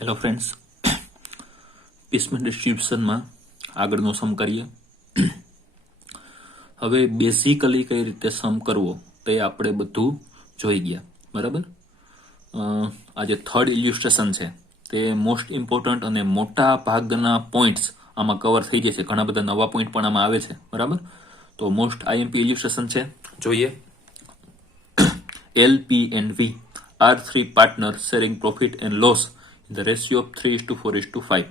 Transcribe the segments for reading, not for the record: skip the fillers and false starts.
Hello friends, પીસમેન્ટ ડિસ્ટ્રીબ્યુશનમાં આગળનો સમ કરીએ. હવે બેઝિકલી કઈ રીતે સમ કરવો તે આપણે બધું જોઈ ગયા, બરાબર. આ જે થર્ડ ઇલ્યુસ્ટ્રેશન છે તે મોસ્ટ ઇમ્પોર્ટન્ટ અને મોટા ભાગના પોઈન્ટ્સ આમાં કવર થઈ જશે. ઘણા બધા નવા પોઈન્ટ પણ આમાં આવે છે, બરાબર. તો મોસ્ટ આઈએમપી ઇલ્યુસ્ટ્રેશન છે, જોઈએ. L, P and V are three partners sharing profit and loss in the ratio of 3:4:5.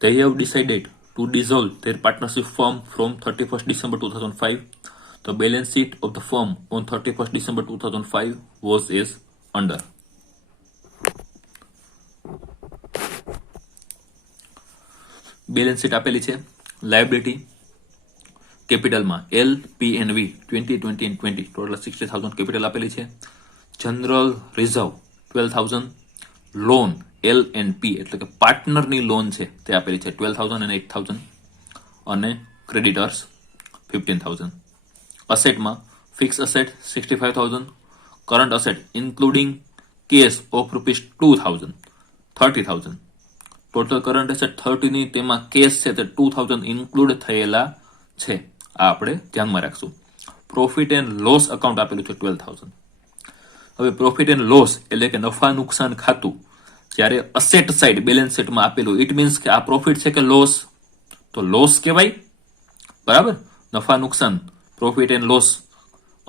They have decided to dissolve their partnership firm from 31st December 2005. The balance sheet of the firm on 31st December 2005 was as under. Balance sheet આપેલી છે. Liability કેપિટલમાં L, P and V 20, 20 and 20 total 60,000 capital આપેલી છે. General reserve 12,000. Loan L and P એટલે કે પાર્ટનરની loan છે તે આપેલી છે 12,000 અને 8,000 અને ક્રેડિટર્સ 15,000. અસેટમાં fix asset 65,000, current asset including cash of ₹2,000 30,000. Total current asset 30 ની તેમાં કેશ છે તે 2,000 ઇન્ક્લુડ થયેલા છે. આ આપણે ધ્યાનમાં રાખશું. પ્રોફિટ એન્ડ લોસ અકાઉન્ટ આપેલું છે 12,000. હવે પ્રોફિટ એન્ડ લોસ એટલે કે નફા નુકસાન ખાતું જ્યારે અસેટ સાઇડ બેલેન્સ શીટમાં આપેલું, ઇટ મીન્સ કે આ પ્રોફિટ છે કે લોસ, તો લોસ કહેવાય, બરાબર. નફા નુકસાન profit and loss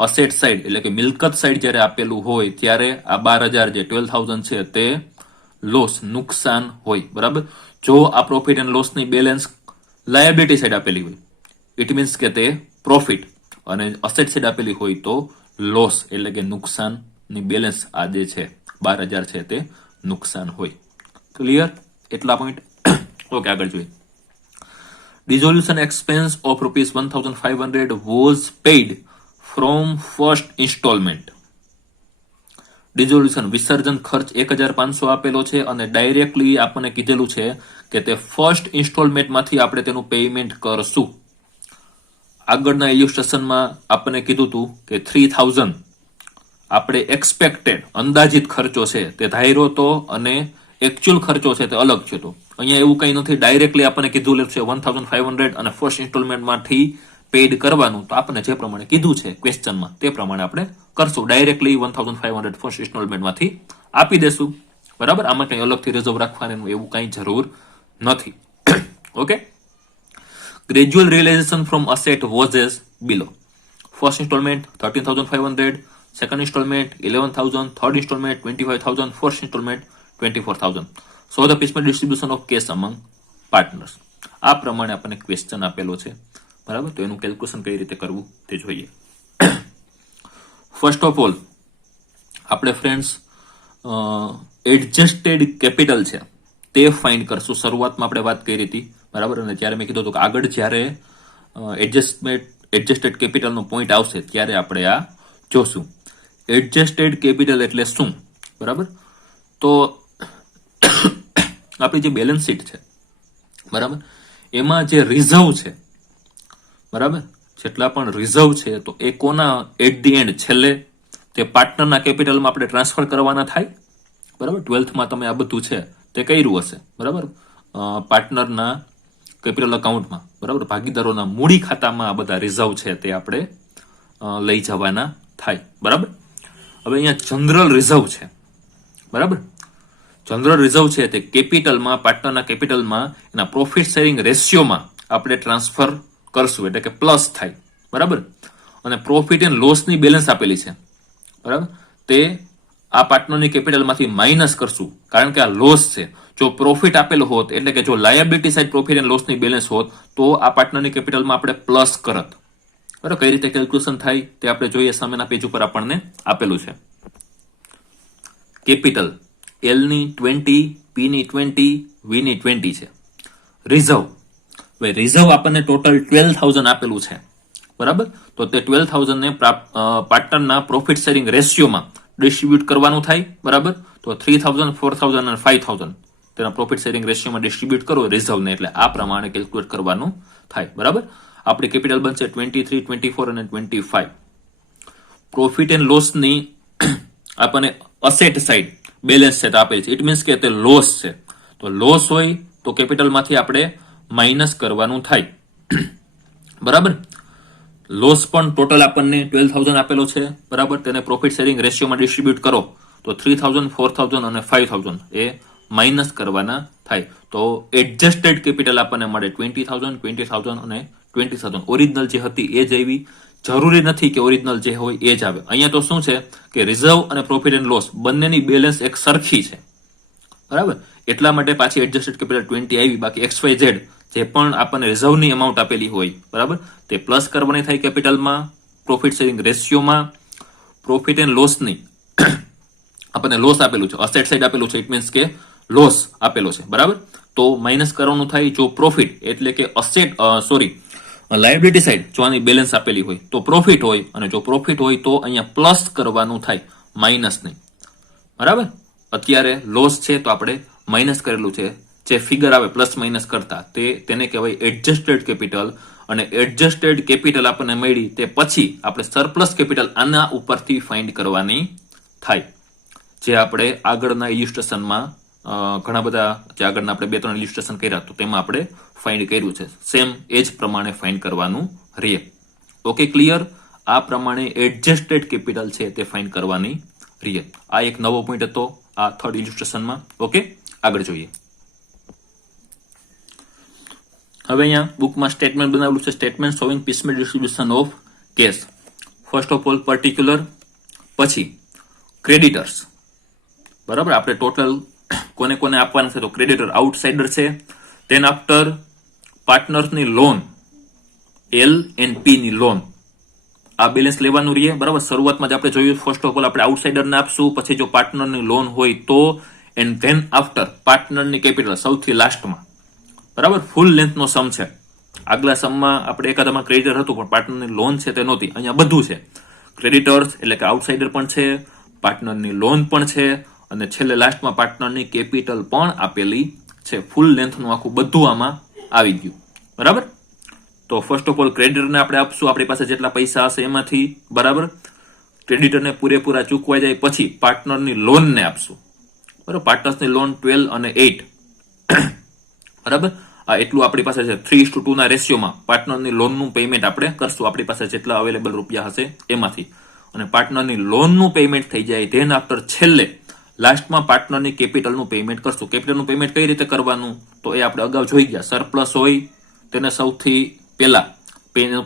asset side એટલે કે મિલકત સાઇડ જ્યારે આપેલું હોય ત્યારે આ 12,000 જે 12,000 છે તે લોસ નુકસાન હોય, બરાબર. જો આ પ્રોફિટ એન્ડ લોસની બેલેન્સ લાયબિલિટી સાઇડ આપેલી હોય, ઇટ મીન્સ કે તે પ્રોફિટ, અને અસેટ સાઇડ આપેલી હોય તો લોસ એટલે કે નુકસાનની બેલેન્સ આ જે છે 12,000 છે તે નુકસાન હોય. ક્લિયર? એટલા પોઈન્ટ. ઓકે, આગળ જોઈએ. Dissolution expense of ₹1,500 was paid from first instalment. Dissolution વિસર્જન ખર્ચ 1,500 આપેલો છે અને ડાયરેક્ટલી આપણને કીધેલું છે કે તે ફર્સ્ટ ઇન્સ્ટોલમેન્ટમાંથી આપણે તેનું પેમેન્ટ કરશું. આગળના ઇલ્યુસ્ટ્રેશનમાં આપણને કીધું હતું કે 3,000 આપણે એક્સપેક્ટેડ અંદાજિત ખર્ચો છે તે ધાર્યો તો અને એકચ્યુઅલ ખર્ચો છે તે અલગ છે. તો અહીંયા એવું કંઈ નથી, ડાયરેક્ટલી આપણને કીધું છે 1,500 અને ફર્સ્ટ ઇન્સ્ટોલમેન્ટમાંથી પેઇડ કરવાનું. તો આપણને જે પ્રમાણે કીધું છે ક્વેશ્ચનમાં તે પ્રમાણે આપણે કરશું. ડાયરેક્ટલી 1,500 ફર્સ્ટ ઇન્સ્ટોલમેન્ટમાંથી આપી દેશું, બરાબર. આમાં કંઈ અલગથી રિઝર્વ રાખવાની એવું કંઈ જરૂર નથી. Okay. Gradual realisation from asset was as below. First instalment 13,500, second installment 11,000, third installment 25,000, fourth installment 24,000. So the piecemeal distribution of cash among partners. આ પ્રમાણે આપણને ક્વેશ્ચન આપેલો છે, બરાબર. તો એનું કેલ્ક્યુલેશન કઈ રીતે કરવું તે જોઈએ. ફર્સ્ટ ઓફ ઓલ આપણે ફ્રેન્ડ્સ એડજસ્ટેડ કેપિટલ છે તે ફાઇન્ડ કરશું. શરૂઆતમાં આપણે વાત કરી હતી, બરાબર. અને ત્યારે મેં કીધું હતું કે આગળ જ્યારે એડજસ્ટેડ કેપિટલનો પોઈન્ટ આવશે ત્યારે આપણે આ જોશું. એડજસ્ટેડ કેપિટલ એટલે શું, બરાબર. તો આપણી જે બેલેન્સ શીટ છે, બરાબર, એમાં જે રિઝર્વ છે, બરાબર, જેટલા પણ રિઝર્વ છે તો એ કોના એટ ધી એન્ડ છેલ્લે તે પાર્ટનરના કેપિટલમાં આપણે ટ્રાન્સફર કરવાના થાય, બરાબર. 12thમાં તમે આ બધું છે તે કર્યું હશે, બરાબર. પાર્ટનરના કેપિટલ અકાઉન્ટમાં, બરાબર, ભાગીદારોના મૂડી ખાતામાં આ બધા રિઝર્વ છે તે આપણે લઈ જવાના થાય, બરાબર. હવે અહીંયા જનરલ રિઝર્વ છે, બરાબર. જનરલ રિઝર્વ છે તે કેપિટલમાં, પાર્ટનરના કેપિટલમાં એના પ્રોફિટ શેરિંગ રેશિયોમાં આપણે ટ્રાન્સફર કરશું એટલે કે પ્લસ થાય, બરાબર. અને પ્રોફિટ એન્ડ લોસની બેલેન્સ આપેલી છે, બરાબર, તે આ પાર્ટનરની કેપિટલમાંથી માઇનસ કરશું કારણ કે આ લોસ છે. જો પ્રોફિટ આપેલો હોત એટલે કે જો લાયબિલિટી સાઇડ પ્રોફિટ એન્ડ લોસની બેલેન્સ હોત તો આ પાર્ટનરની કેપિટલમાં આપણે પ્લસ કરત, બરાબર. કઈ રીતે કેલ્ક્યુલેશન થાય તે આપણે જોઈએ. સામેના પેજ ઉપર આપણને આપેલું છે. કેપિટલ L ની 20, P ની 20, V ની 20 છે. રિઝર્વ, હવે રિઝર્વ આપણને ટોટલ 12,000 આપેલું છે, બરાબર. તો તે 12,000 ને પાર્ટનરના પ્રોફિટ શેરિંગ રેશિયોમાં ડિસ્ટ્રીબ્યુટ કરવાનું થાય, બરાબર. તો 3,000, 4,000 અને 5,000 તેના પ્રોફિટ શેરિંગ રેશિયોમાં ડિસ્ટ્રીબ્યુટ કરો રિઝર્વને, એટલે આ પ્રમાણે કેલ્ક્યુલેટ કરવાનું થાય, બરાબર. આપણી કેપિટલ બનશે 23, 24 અને 25. પ્રોફિટ એન્ડ લોસની આપણને અસેટ સાઇડ બેલેન્સ છે તે આપેલ છે. ઇટ મીન્સ કે તે લોસ છે. તો લોસ હોય તો કેપિટલમાંથી આપણે માઇનસ કરવાનું થાય. બરાબર. લોસ પણ ટોટલ આપણને 12,000 આપેલો છે. બરાબર. તેને પ્રોફિટ શેરિંગ રેશિયોમાં ડિસ્ટ્રીબ્યુટ કરો તો 3,000, 4,000 અને 5,000 એ માઇનસ કરવાના થાય. તો એડજસ્ટેડ કેપિટલ આપણને મળે 20,000, 20,000 અને 20,000. ઓરિજિનલ જે હતી એ જ આવી. જરૂરી નથી કે ઓરિજિનલ જે હોય એ જ આવે. અહીંયા તો શું છે કે રિઝર્વ અને પ્રોફિટ એન્ડ લોસ બંનેની બેલેન્સ એક સરખી છે. બરાબર. એટલા માટે પાછી એડજસ્ટેડ કેપિટલ 20 આવી. બાકી XYZ જે પણ આપણને રિઝર્વની અમાઉન્ટ આપેલી હોય, બરાબર, તે પ્લસ કરવાની થાય કેપિટલમાં, પ્રોફિટ શેરિંગ રેશિયોમાં. પ્રોફિટ એન્ડ લોસની આપણને લોસ આપેલું છે, અસેટ સાઈડ આપેલું છે, ઇટ મીન્સ કે લોસ આપેલો છે. બરાબર. તો માઇનસ કરવાનું થાય જો પ્રોફિટ એટલે કે લાયબિલિટી સાઈડ જો આની બેલેન્સ આપેલી હોય તો પ્રોફિટ હોય, અને જો પ્રોફિટ હોય તો અહીંયા પ્લસ કરવાનું થાય, માઇનસ નહીં. બરાબર. અત્યારે લોસ છે તો આપણે માઇનસ કરેલું છે. જે ફિગર આવે પ્લસ માઇનસ કરતા તેને કહેવાય એડજસ્ટેડ કેપિટલ. અને એડજસ્ટેડ કેપિટલ આપણને મળી તે પછી આપણે સરપ્લસ કેપિટલ આના ઉપરથી ફાઇન્ડ કરવાની થાય. જે આપણે આગળના ઇલ્યુસ્ટ્રેશનમાં ઘણા બધા જે આગળના આપણે 2-3 ઇલ્યુસ્ટ્રેશન કર્યા તો તેમાં આપણે ફાઇન્ડ કર્યું છે. સેમ એ જ પ્રમાણે ફાઇન્ડ કરવાનું રહે. Okay, clear. આ પ્રમાણે એડજસ્ટેડ કેપિટલ છે તે ફાઇન્ડ કરવાની રહે. આ એક નવો પોઈન્ટ હતો આ થર્ડ ઇલ્યુસ્ટ્રેશનમાં. ઓકે, આગળ જોઈએ. હવે અહીંયા બુકમાં સ્ટેટમેન્ટ બનાવેલું છે. Statement showing piecemeal distribution of cash. First of all particular, પછી ક્રેડિટર્સ. બરાબર. આપણે ટોટલ કોને કોને આપવાના છે તો ક્રેડિટર આઉટસાઇડર છે. ધેન આફ્ટર પાર્ટનર્સની લોન, L&P ની લોન. આ બેલેન્સ લેવાનું રહે. બરાબર. શરૂઆતમાં જ આપણે જોયું ફર્સ્ટ ઓફ ઓલ આપણે આઉટસાઇડરને આપશું, પછી જો પાર્ટનરની લોન હોય તો, એન્ડ ધેન આફ્ટર પાર્ટનરની કેપિટલ સૌથી લાસ્ટમાં. બરાબર. ફૂલ લેન્થનો સમ છે. આગલા સમમાં આપણે એકાદામાં ક્રેડિટર હતું પણ પાર્ટનરની લોન છે તે નહોતી. અહીંયા બધું છે. ક્રેડિટર્સ એટલે કે આઉટસાઇડર પણ છે, પાર્ટનરની લોન પણ છે, અને છેલ્લે લાસ્ટમાં પાર્ટનરની કેપિટલ પણ આપેલી છે. ફૂલ લેન્થનું આખું બધું આમાં આવી ગયું. બરાબર. તો ફર્સ્ટ ઓફ ઓલ ક્રેડિટરને આપણે આપશું આપણી પાસે જેટલા પૈસા હશે એમાંથી. બરાબર. ક્રેડિટરને પૂરેપૂરા ચૂકવાઈ જાય પછી પાર્ટનરની લોનને આપશું. બરાબર. પાર્ટનર્સની લોન 12 અને 8. બરાબર. આ એટલું આપણી પાસે છે. 3:2 ના રેશિયોમાં પાર્ટનરની લોનનું પેમેન્ટ આપણે કરશું આપણી પાસે જેટલા અવેલેબલ રૂપિયા હશે એમાંથી. અને પાર્ટનરની લોનનું પેમેન્ટ થઈ જાય ધેન આફ્ટર છેલ્લે લાસ્ટમાં પાર્ટનરની કેપિટલનું પેમેન્ટ કરશું. કેપિટલનું પેમેન્ટ કઈ રીતે કરવાનું તો એ આપણે અગાઉ જોઈ ગયા. સરપ્લસ હોય તેને સૌથી પહેલા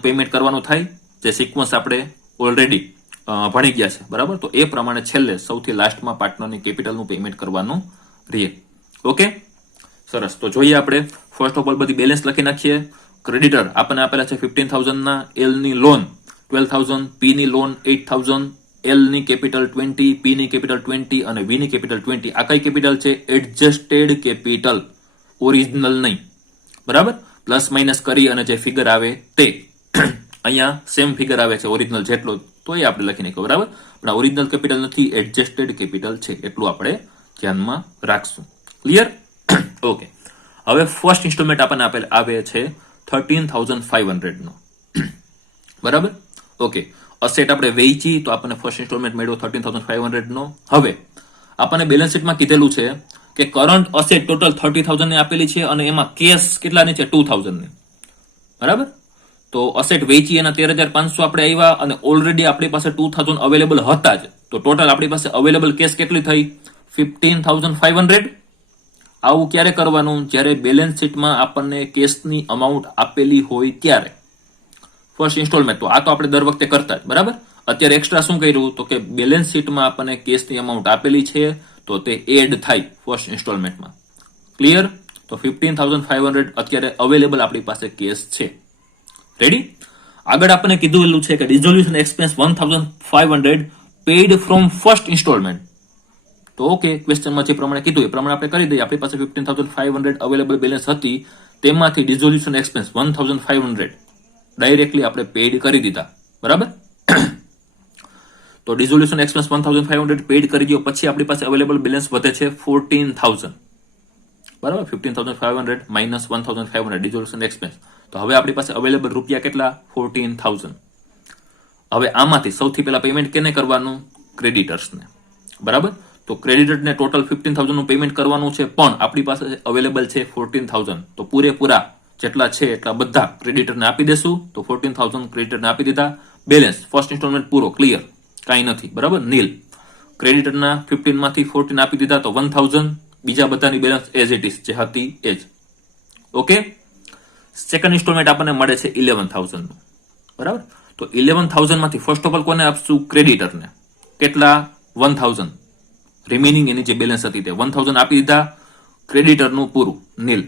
પેમેન્ટ કરવાનું થાય, જે સિક્વન્સ આપણે ઓલરેડી ભણી ગયા છે. બરાબર. તો એ પ્રમાણે છેલ્લે સૌથી લાસ્ટમાં પાર્ટનરની કેપિટલનું પેમેન્ટ કરવાનું રહે. ઓકે, સરસ. તો જોઈએ આપણે ફર્સ્ટ ઓફ ઓલ બધી બેલેન્સ લખી નાખીએ. ક્રેડિટર આપણને આપેલા છે 15,000 ના, L ની લોન 12,000, P ની લોન 8,000, L ની કેપિટલ 20, P ની કેપિટલ 20 અને V ની કેપિટલ 20. આ કઈ કેપિટલ છે? એડજસ્ટેડ કેપિટલ, ઓરિજિનલ નહીં. બરાબર. પ્લસ માઇનસ કરી અને જે ફિગર આવે તે અહીંયા સેમ ફિગર આવે છે ઓરિજિનલ જેટલો, તો એ આપણે લખી નાખ્યો. બરાબર. પણ ઓરિજિનલ કેપિટલ નથી, એડજસ્ટેડ કેપિટલ છે. એટલું આપણે ધ્યાનમાં રાખશું. ક્લિયર? ઓકે. હવે ફર્સ્ટ ઇન્સ્ટોલમેન્ટ આપણને આવે છે 13,500 નો. બરાબર. ઓકે. અસેટ આપણે વેચી તો આપણને ફર્સ્ટ ઇન્સ્ટોલમેન્ટ મળ્યો 13,500 નો. હવે આપણને બેલેન્સ શીટમાં કીધેલું છે કે કરંટ અસેટ ટોટલ 30,000 ની આપેલી છે અને એમાં કેશ કેટલાની છે? 2,000 ની. બરાબર. તો અસેટ વેચી એના 13,500 આપણે આવ્યા અને ઓલરેડી આપણી પાસે 2,000 અવેલેબલ હતા જ. તો ટોટલ આપણી પાસે અવેલેબલ કેશ કેટલી થઈ? 15,500. આવું ક્યારે કરવાનું? જ્યારે બેલેન્સ શીટમાં આપણને કેશની અમાઉન્ટ આપેલી હોય ત્યારે. ફર્સ્ટ ઇન્સ્ટોલમેન્ટ તો આ તો આપણે દર વખતે કરતા જ. બરાબર. અત્યારે એક્સ્ટ્રા શું કર્યું તો કે બેલેન્સ શીટમાં આપણને કેશની અમાઉન્ટ આપેલી છે તો તે એડ થાય ફર્સ્ટ ઇન્સ્ટોલમેન્ટમાં. ક્લિયર? તો 15,500 અત્યારે અવેલેબલ આપણી પાસે કેશ છે. રેડી? આગળ આપણને કીધું છે કે dissolution expense 1,500 paid from first instalment. તો ઓકે, ક્વેશ્ચનમાં જે પ્રમાણે કીધું એ પ્રમાણે આપણે કરી દઈએ. આપણી પાસે 15,500 અવેલેબલ બેલેન્સ હતી, તેમાંથી ડિઝોલ્યુશન એક્સપેન્સ 1,500 ડાયરેક્ટલી આપણે પેઇડ કરી દીધા. બરાબર. તો ડિઝોલ્યુશન એક્સપેન્સ 1,500 પેઇડ કરી દો પછી આપણી પાસે અવેલેબલ બેલેન્સ વધે છે 14,000. બરાબર. 15,500 માઇનસ 1,500 ડિઝોલ્યુશન એક્સપેન્સ. તો હવે આપણી પાસે અવેલેબલ રૂપિયા કેટલા? 14,000. હવે આમાંથી સૌથી પહેલા પેમેન્ટ કેને કરવાનું? ક્રેડિટર્સને. બરાબર. તો ક્રેડિટરને ટોટલ 15,000 નું પેમેન્ટ કરવાનું છે, પણ આપણી પાસે અવેલેબલ છે 14,000. તો પૂરેપૂરા જેટલા છે એટલા બધા ક્રેડિટરને આપી દેશું. તો 14,000 ક્રેડિટરને આપી દીધા. બેલેન્સ ફર્સ્ટ ઇન્સ્ટોલમેન્ટ પૂરો, ક્લિયર, કાંઈ નથી, બરાબર, નીલ. ક્રેડિટરના 15 માંથી 14 આપી દીધા તો 1,000. બીજા બધાની બેલેન્સ એઝ ઇટ ઇઝ જે હતી એ જ. ઓકે. સેકન્ડ ઇન્સ્ટોલમેન્ટ આપણને મળે છે 11,000 નું, બરાબર. તો 11,000 માંથી ફર્સ્ટ ઓફ ઓલ કોને આપશું? ક્રેડિટરને. કેટલા? 1,000. રિમેનિંગ એની જે બેલેન્સ હતી તે 1,000 આપી દીધા. ક્રેડિટરનું પૂરું, નીલ.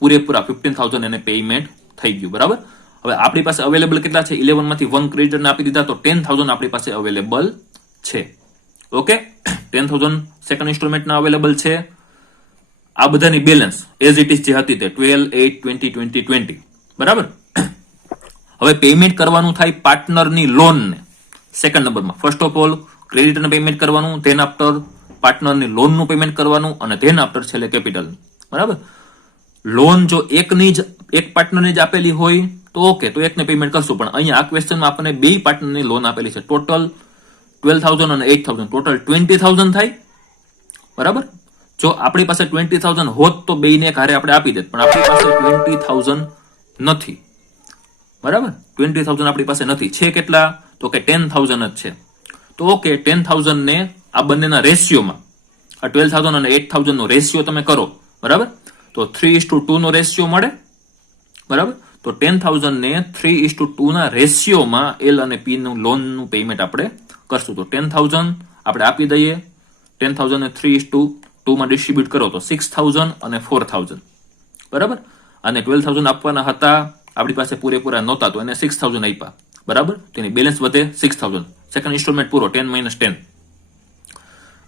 પૂરેપૂરા 15,000 એને પેમેન્ટ થઈ ગયું, બરાબર. હવે આપણી પાસે અવેલેબલ કેટલા છે? 11 માંથી 1 ક્રેડિટરને આપી દીધા તો 10,000 આપણી પાસે અવેલેબલ છે. ઓકે. 10,000 સેકન્ડ ઇન્સ્ટોલમેન્ટના અવેલેબલ છે. આ બધાની બેલેન્સ એઝ ઇટ ઇઝ જે હતી તે 12/8/2020, બરાબર. હવે પેમેન્ટ કરવાનું થાય પાર્ટનરની લોનને સેકન્ડ નંબરમાં. ફર્સ્ટ ઓફ ઓલ ક્રેડિટરને પેમેન્ટ કરવાનું, ધેન આફ્ટર પાર્ટનરની લોનનું પેમેન્ટ કરવાનું, અને ધેન આફ્ટર છેલ્લે કેપિટલનું, બરાબર. લોન જો એક પાર્ટનરની જ આપેલી હોય તો ઓકે, તો એકને પેમેન્ટ કરશું, પણ અહીંયા આ ક્વેશ્ચનમાં આપણને બે પાર્ટનરની લોન આપેલી છે. ટોટલ 12,000 અને 8,000, ટોટલ 20,000 થાય, બરાબર. જો આપણી પાસે 20,000 હોત તો બેયને એક હારે આપણે આપી દેત, પણ આપણી પાસે 20,000 નથી, બરાબર. 20,000 આપણી પાસે નથી. છે કેટલા? તો કે 10,000 જ છે. તો ઓકે, 10,000 ને આ બંનેના રેશિયોમાં, આ 12,000 અને 8,000 નો રેશિયો તમે કરો, બરાબર, તો 3:2 નો રેશિયો મળે, બરાબર. તો 10,000 ને 3:2 ના રેશિયોમાં એલ અને પી નું લોનનું પેમેન્ટ આપણે કરશું. તો 10,000 આપણે આપી દઈએ. 10,000 ને 3:2 માં ડિસ્ટ્રીબ્યુટ કરો તો 6,000 અને 4,000, બરાબર. અને 12,000 આપવાના હતા, આપણી પાસે પૂરેપૂરા નહોતા તો એને 6,000 આપ્યા, બરાબર. તેની બેલેન્સ વધે 6,000. સેકન્ડ ઇન્સ્ટોલમેન્ટ પૂરો, 10 - 10.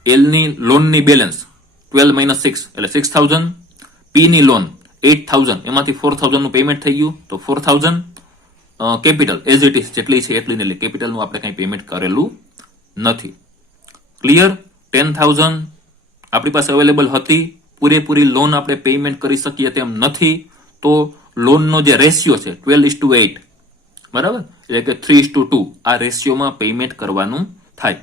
એલ ની લોનની બેલેન્સ 12 - 6 એટલે 6,000. પી ની લોન 8,000, એમાંથી 4,000 નું પેમેન્ટ થઈ ગયું, તો 4,000. કેપિટલ એઝ ઇટ ઇઝ જેટલી છે એટલી ને એટલે કેપિટલનું આપણે કઈ પેમેન્ટ કરેલું નથી. ક્લિયર? 10,000 આપણી પાસે અવેલેબલ હતી. પૂરેપૂરી લોન આપણે પેમેન્ટ કરી શકીએ તેમ નથી, તો લોનનો જે રેશિયો છે 12:8, બરાબર, એટલે કે 3:2 આ રેશિયોમાં પેમેન્ટ કરવાનું થાય.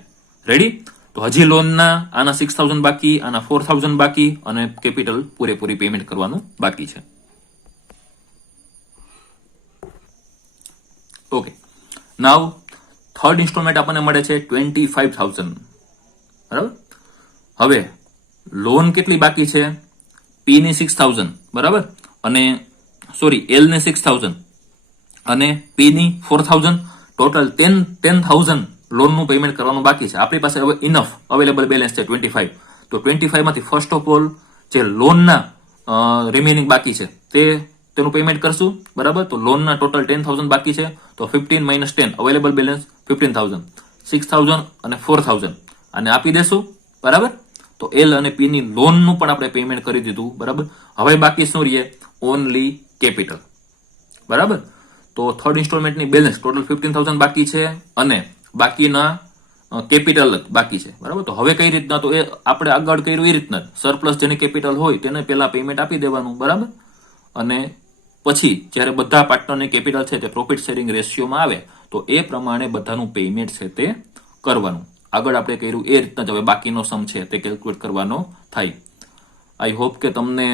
રેડી? તો હજી લોનના આના 6,000 બાકી, આના 4,000 બાકી, અને કેપિટલ પૂરેપૂરી પેમેન્ટ કરવાનું બાકી છે. ઓકે. નાવ થર્ડ ઇન્સ્ટોલમેન્ટ આપણને મળે છે 25,000, બરાબર. હવે લોન કેટલી બાકી છે? પી ની 6,000, બરાબર, અને સોરી એલ ને 6,000 અને પી ની 4,000, ટોટલ 10,000 લોનનું પેમેન્ટ કરવાનું બાકી છે. આપણી પાસે હવે ઇનફ અવેલેબલ બેલેન્સ છે 25. તો 25 માંથી ફર્સ્ટ ઓફ ઓલ જે લોનના રિમેનિંગ બાકી છે તેનું પેમેન્ટ કરશું, બરાબર. તો લોનના ટોટલ 10,000 બાકી છે, તો 15 - 10 અવેલેબલ બેલેન્સ 15,000, 6,000 અને 4,000 આને આપી દેશું, બરાબર. તો એલ અને પી ની લોનનું પણ આપણે પેમેન્ટ કરી દીધું, બરાબર. હવે બાકી શું રહીએ? ઓનલી કેપિટલ, બરાબર. તો થર્ડ ઇન્સ્ટોલમેન્ટની બેલેન્સ ટોટલ 15,000 બાકી છે, અને બાકીના કેપિટલ જ બાકી છે, બરાબર. તો હવે કઈ રીતના? તો એ આપણે આગળ કર્યું એ રીતના સરપ્લસ જેની કેપિટલ હોય તેને પહેલા પેમેન્ટ આપી દેવાનું, બરાબર. અને પછી જ્યારે બધા પાર્ટનરની કેપિટલ છે તે પ્રોફિટ શેરિંગ રેશિયોમાં આવે તો એ પ્રમાણે બધાનું પેમેન્ટ છે તે કરવાનું. આગળ આપણે કર્યું એ રીતના જ હવે બાકીનો સમ છે તે કેલ્ક્યુલેટ કરવાનો થાય. આઈ હોપ કે તમને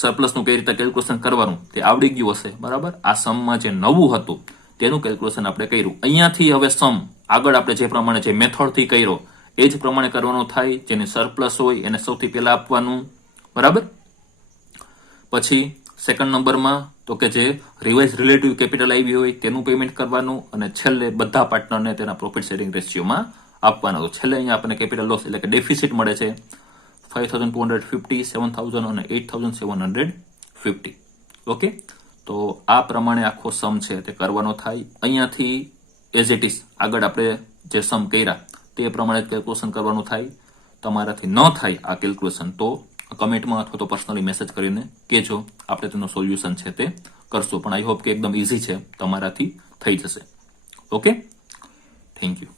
સરપ્લસનું કઈ રીતે કેલ્ક્યુલેશન કરવાનું તે આવડી ગયું હશે, બરાબર. આ સમમાં જે નવું હતું તેનું કેલ્ક્યુલેશન આપણે કર્યું. અહીંયાથી હવે સમ આગળ આપણે જે પ્રમાણે જે મેથડથી કર્યો એ જ પ્રમાણે કરવાનો થાય. જેને સરપ્લસ હોય એને સૌથી પહેલા આપવાનું, બરાબર. પછી સેકન્ડ નંબરમાં તો કે જે રિવાઇઝ રિલેટિવ કેપિટલ આવી હોય તેનું પેમેન્ટ કરવાનું, અને છેલ્લે બધા પાર્ટનરને તેના પ્રોફિટ શેરિંગ રેશિયોમાં આપવાના. તો છેલ્લે અહીંયા આપણને કેપિટલ લોસ એટલે કે ડેફિસિટ મળે છે 5,250, 7,000 અને 8,750. ઓકે. તો આ પ્રમાણે આખો સમ છે તે કરવાનો થાય. અહીંયાથી એઝ ઇટ ઇઝ આગળ આપણે જે સમ કર્યા તે પ્રમાણે કેલ્ક્યુલેશન કરવાનું થાય. તમારાથી ન થાય આ કેલ્ક્યુલેશન તો કમેન્ટમાં અથવા તો પર્સનલી મેસેજ કરીને કહેજો, આપણે તેનું સોલ્યુશન છે તે કરશું. પણ આઈ હોપ કે એકદમ ઇઝી છે, તમારાથી થઈ જશે. Okay, thank you.